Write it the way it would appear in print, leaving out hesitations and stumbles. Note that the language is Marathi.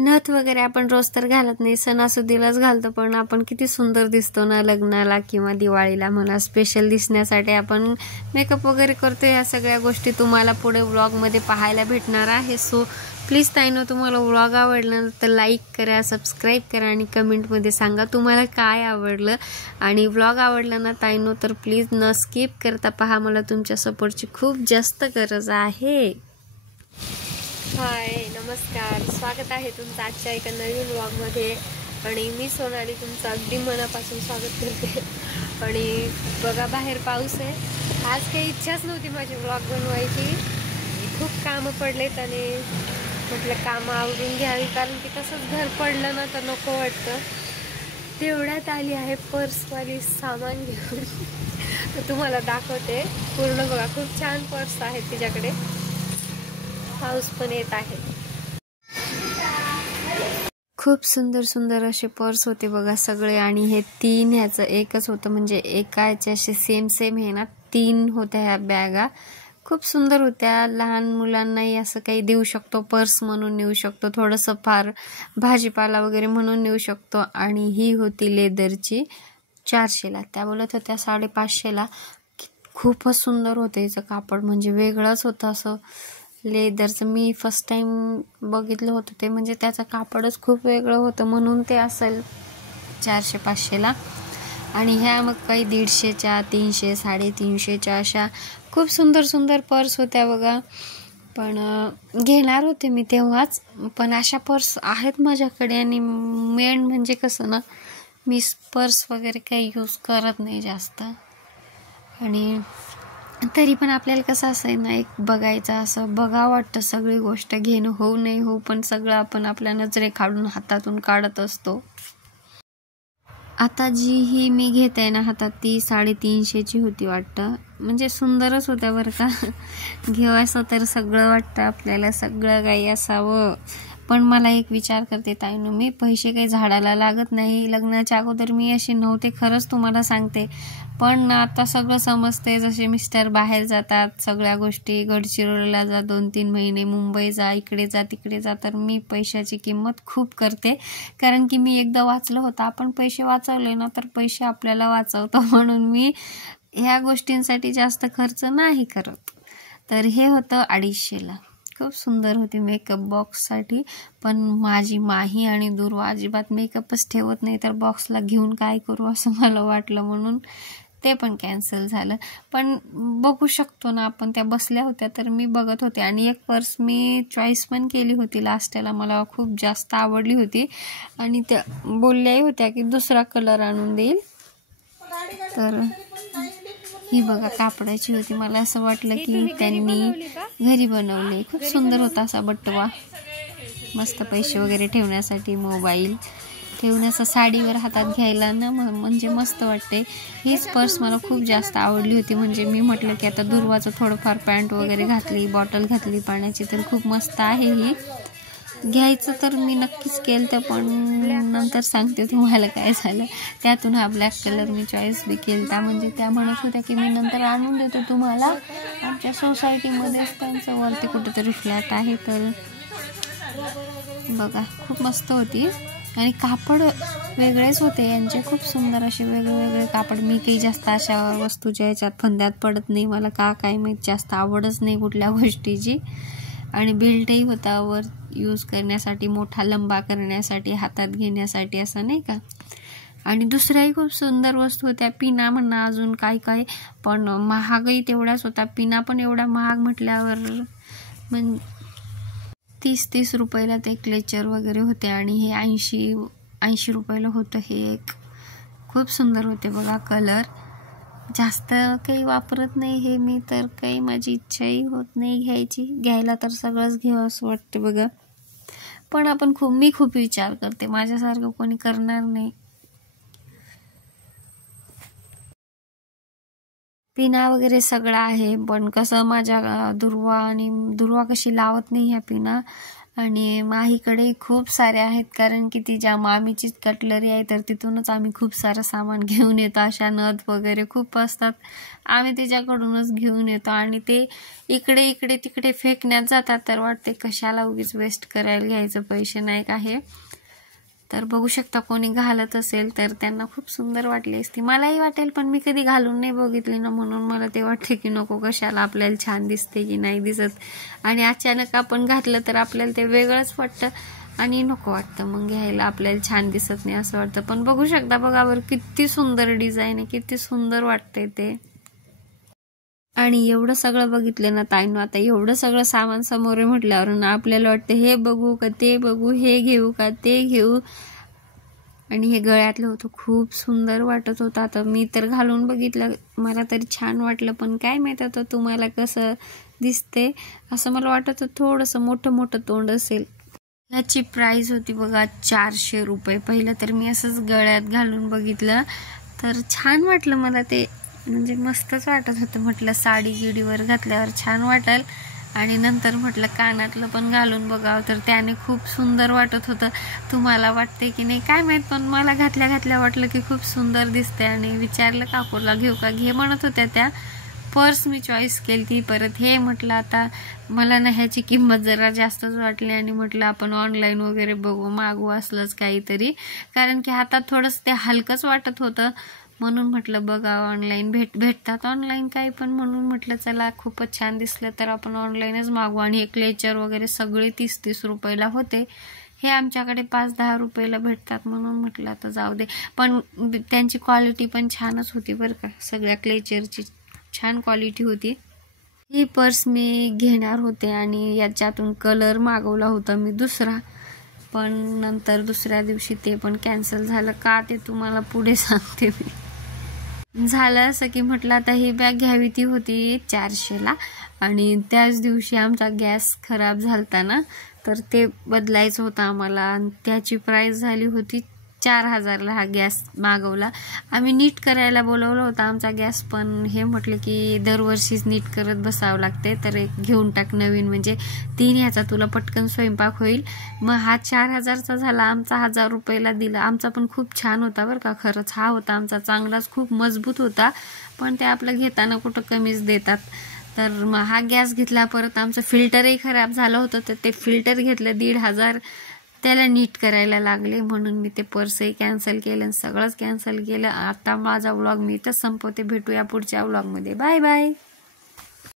नथ वगैरे आपण रोज तर घालत नाही, सणासुदीलाच घालतो, पण आपण किती सुंदर दिसतो ना लग्नाला किंवा दिवाळीला म्हणा. स्पेशल दिसण्यासाठी आपण मेकअप वगैरे करतो. या सगळ्या गोष्टी तुम्हाला पुढे व्लॉगमध्ये पाहायला भेटणार आहे. सो प्लीज ताईनो, तुम्हाला व्लॉग आवडला तर लाईक करा, सबस्क्राईब करा आणि कमेंटमध्ये सांगा तुम्हाला काय आवडलं. आणि व्लॉग आवडला ना ताईनो तर प्लीज न स्किप करता पहा. मला तुमच्या सपोर्टची खूप जास्त गरज आहे. हाय, नमस्कार, स्वागत आहे तुमचं आजच्या एका नवीन व्लॉगमध्ये. आणि मी सोनाली तुमचं अगदी मनापासून स्वागत करते. आणि बघा, बाहेर पाऊस आहे. आज काही इच्छाच नव्हती माझी व्लॉग बनवायची, खूप कामं पडलेत आणि म्हटलं कामं आवरून घ्यावी, कारण की तसंच घर पडलं ना तर नको वाटतं. तेवढ्यात आली आहे पर्सवाली सामान घेऊन. तर तुम्हाला दाखवते पूर्ण. बघा, खूप छान पर्स आहे तिच्याकडे. पाऊस पण येत आहे. खूप सुंदर सुंदर असे पर्स होते बघा सगळे. आणि हे 3 ह्याचं एकच होतं, म्हणजे एकाचे असे सेम सेम हे ना 3 होत्या ह्या बॅगा. खूप सुंदर होत्या. लहान मुलांनाही असं काही देऊ शकतो, पर्स म्हणून नेऊ शकतो, थोडंसं फार भाजीपाला वगैरे म्हणून नेऊ शकतो. आणि ही होती लेदरची, 400ला. त्या बोलत होत्या 550ला. खूपच सुंदर होतं हिचं कापड, म्हणजे वेगळंच होतं असं लेदरचं. मी फर्स्ट टाइम बघितलं होतं ते, म्हणजे त्याचं कापडच खूप वेगळं होतं, म्हणून ते असेल 400-500ला. आणि ह्या मग काही 150च्या, 300, 350च्या अशा खूप सुंदर सुंदर पर्स होत्या बघा. पण घेणार होते मी तेव्हाच, पण अशा पर्स आहेत माझ्याकडे. आणि मेन म्हणजे कसं ना, मी पर्स वगैरे काही यूज करत नाही जास्त. आणि तरी पण आपल्याला कसं असं ना, एक बघायचं, असं बघा वाटतं सगळी गोष्ट. घेणं होऊ नाही होऊ, पण सगळं आपण आपल्या नजरे काढून हातातून काढत असतो. आता जी ही मी घेते ना हातात, ती 350ची होती वाटतं. म्हणजे सुंदरच होत्या बरं का. घेवायचं तर सगळं वाटतं आपल्याला, सगळं काही असावं. पण मला एक विचार करते ताईनो, मी पैसे काही झाडाला लागत नाही. लग्नाच्या अगोदर मी अशी नव्हते, खरंच तुम्हाला सांगते. पण आता सगळं समजते. जसे मिस्टर बाहेर जातात, सगळ्या गोष्टी, गडचिरोलीला जा 2-3 महिने, मुंबई जा, इकडे जा तिकडे जा, तर मी पैशाची किंमत खूप करते. कारण की मी एकदा वाचलं होतं, आपण पैसे वाचवले ना तर पैसे आपल्याला वाचवतो. म्हणून मी ह्या गोष्टींसाठी जास्त खर्च नाही करत. तर हे होतं 250ला. खूप सुंदर होती मेकअप बॉक्ससाठी. पण माझी माही आणि दुर्वा अजिबात मेकअपच ठेवत नाही, तर बॉक्सला घेऊन काय करू असं मला वाटलं, म्हणून ते पण कॅन्सल झालं. पण बघू शकतो ना आपण, त्या बसल्या होत्या तर मी बघत होते. आणि एक पर्स मी चॉईस पण केली होती लास्टला, मला खूप जास्त आवडली होती. आणि त्या बोलल्याही होत्या की दुसरा कलर आणून देईल. तर ही बघा कापडाची होती. मला असं वाटलं की त्यांनी घरी बनवले. खूप सुंदर होता असा बटवा, मस्त पैसे वगैरे ठेवण्यासाठी, मोबाईल ठेवण्याचं, साडीवर हातात घ्यायला ना म्हणजे मस्त वाटते. हीच पर्स मला खूप जास्त आवडली होती. म्हणजे मी म्हटलं की आता दुर्वाचं थोडंफार पॅन्ट वगैरे घातली, बॉटल घातली पाण्याची, तर खूप मस्त आहे ही. घ्यायचं तर मी नक्कीच केलं तर, पण नंतर सांगते तुम्हाला काय झालं. त्यातून हा ब्लॅक कलर मी चॉईस बी केला. म्हणजे त्या म्हणत होत्या की मी नंतर आणून देतो तुम्हाला, आमच्या सोसायटीमध्येच त्यांचं वरती कुठेतरी फ्लॅट आहे. तर बघा खूप मस्त होती. आणि कापड वेगळेच होते यांचे, खूप सुंदर असे वेगळे कापड. मी काही जास्त अशा वस्तूच्या याच्यात फंद्यात पडत नाही, मला काय माहीत, जास्त आवडच नाही कुठल्या गोष्टीची. आणि बेल्टही होता वर यूज करण्यासाठी, मोठा लंबा करण्यासाठी, हातात घेण्यासाठी, असं नाही का. आणि दुसऱ्याही खूप सुंदर वस्तू होत्या, पिना म्हणा, अजून काय. पण महागही तेवढाच होता. पिना पण एवढा महाग म्हटल्यावर, म्हणजे 30 रुपयाला ते क्लेचर वगैरे होते. आणि हे 80 रुपयाला होतं हे एक. खूप सुंदर होते बघा कलर. जास्त काही वापरत नाही हे मी, तर काही माझी इच्छाही होत नाही घ्यायची. घ्यायला तर सगळंच घ्यावं असं वाटते बघा. पण मी खूप विचार करते, माझ्यासारखं कोणी करणार नाही. पिना वगैरे सगळं आहे, पण कसं माझ्या दुर्वा कशी लावत नाही ह्या पिना. आणि माहीकडे खूप सारे आहेत, कारण की तिच्या मामीचीच कटलरी आहे, तर तिथूनच आम्ही खूप सारं सामान घेऊन येतो. अशा नथ वगैरे खूप असतात, आम्ही तिच्याकडूनच घेऊन येतो. आणि ते इकडे इकडे तिकडे फेकण्यात जातात, तर वाटते कशाला उगीच वेस्ट करायला घ्यायचं, पैसे नाही का हे. तर बघू शकता, कोणी घालत असेल तर त्यांना खूप सुंदर वाटली असती, मलाही वाटेल, पण मी कधी घालून नाही बघितली ना, म्हणून मला ते वाटते की नको, कशाला, आपल्याला छान दिसते की नाही दिसत. आणि अचानक आपण घातलं तर आपल्याला ते वेगळंच वाटतं आणि नको वाटतं मग घ्यायला, आपल्याला छान दिसत नाही असं वाटतं. पण बघू शकता, बघा बरं किती सुंदर डिझाईन आहे, किती सुंदर वाटतंय ते. आणि एवढं सगळं बघितलं ना ताईंनो, आता एवढं सगळं सामान समोर आहे म्हटल्यावर ना आपल्याला वाटतं हे बघू का ते बघू, हे घेऊ का ते घेऊ. आणि हे गळ्यातलं होतं, खूप सुंदर वाटत होतं. आता मी तर घालून बघितलं, मला तरी छान वाटलं, पण काय माहित आता तुम्हाला कसं दिसते. असं मला वाटत होतं थोडंसं मोठं मोठं तोंड असेल. ह्याची प्राइस होती बघा 400 रुपये. पहिलं तर मी असंच गळ्यात घालून बघितलं, तर छान वाटलं मला ते, म्हणजे मस्तच वाटत होतं. म्हटलं साडी गिडीवर घातल्यावर छान वाटेल. आणि नंतर म्हटलं कानातलं पण घालून बघावं, तर त्याने खूप सुंदर वाटत होतं. तुम्हाला वाटते की नाही काय माहीत, पण मला घातल्या घातल्या वाटलं की खूप सुंदर दिसते. आणि विचारलं काकूला घेऊ का, घे म्हणत होत्या त्या. पर्स मी चॉईस केली ती, परत हे म्हटलं आता मला ना ह्याची किंमत जरा जास्तच वाटली, आणि म्हटलं आपण ऑनलाईन वगैरे बघू, मागू असलंच काहीतरी, कारण की हातात थोडंसं ते हलकंच वाटत होतं. म्हणून म्हटलं बघा ऑनलाईन भेटतात ऑनलाईन काही पण, म्हणून म्हटलं चला खूपच छान दिसलं तर आपण ऑनलाईनच मागू. आणि हे क्लेचर वगैरे सगळे 30-30 रुपयाला होते, हे आमच्याकडे 5-10 रुपयाला भेटतात, म्हणून म्हटलं आता जाऊ दे. पण त्यांची क्वालिटी पण छानच होती बरं का, सगळ्या क्लेचरची छान क्वालिटी होती. ही पर्स मी घेणार होते आणि याच्यातून कलर मागवला होता मी दुसरा, पण नंतर दुसऱ्या दिवशी ते पण कॅन्सल झालं. का ते तुम्हाला पुढे सांगते मी. झालं असं की म्हटलं आता ही बॅग घ्यावी, ती होती 400ला. आणि त्याच दिवशी आमचा गॅस खराब झालता ना, तर ते बदलायचं होतं आम्हाला, आणि त्याची प्राइस झाली होती 4000ला. हा गॅस मागवला आम्ही, नीट करायला बोलवलं होतं आमचा गॅस, पण हे म्हटलं की दरवर्षीच नीट करत बसावं लागते, तर एक घेऊन टाक नवीन, म्हणजे 3 ह्याचा तुला पटकन स्वयंपाक होईल. मग हा 4000चा झाला, आमचा 1000 रुपयाला दिला. आमचा पण खूप छान होता बरं का, खरंच हा होता आमचा चांगलाच, खूप मजबूत होता, पण ते आपलं घेताना कुठं कमीच देतात. तर मग हा गॅस घेतला. परत आमचं फिल्टरही खराब झालं होतं, तर ते फिल्टर घेतलं 1500, त्याला नीट करायला लागले. म्हणून मी ते पर्सही कॅन्सल केलं, सगळंच कॅन्सल केलं. आता माझा व्लॉग मी इथंच संपवते, भेटूया पुढच्या व्लॉगमध्ये, बाय बाय.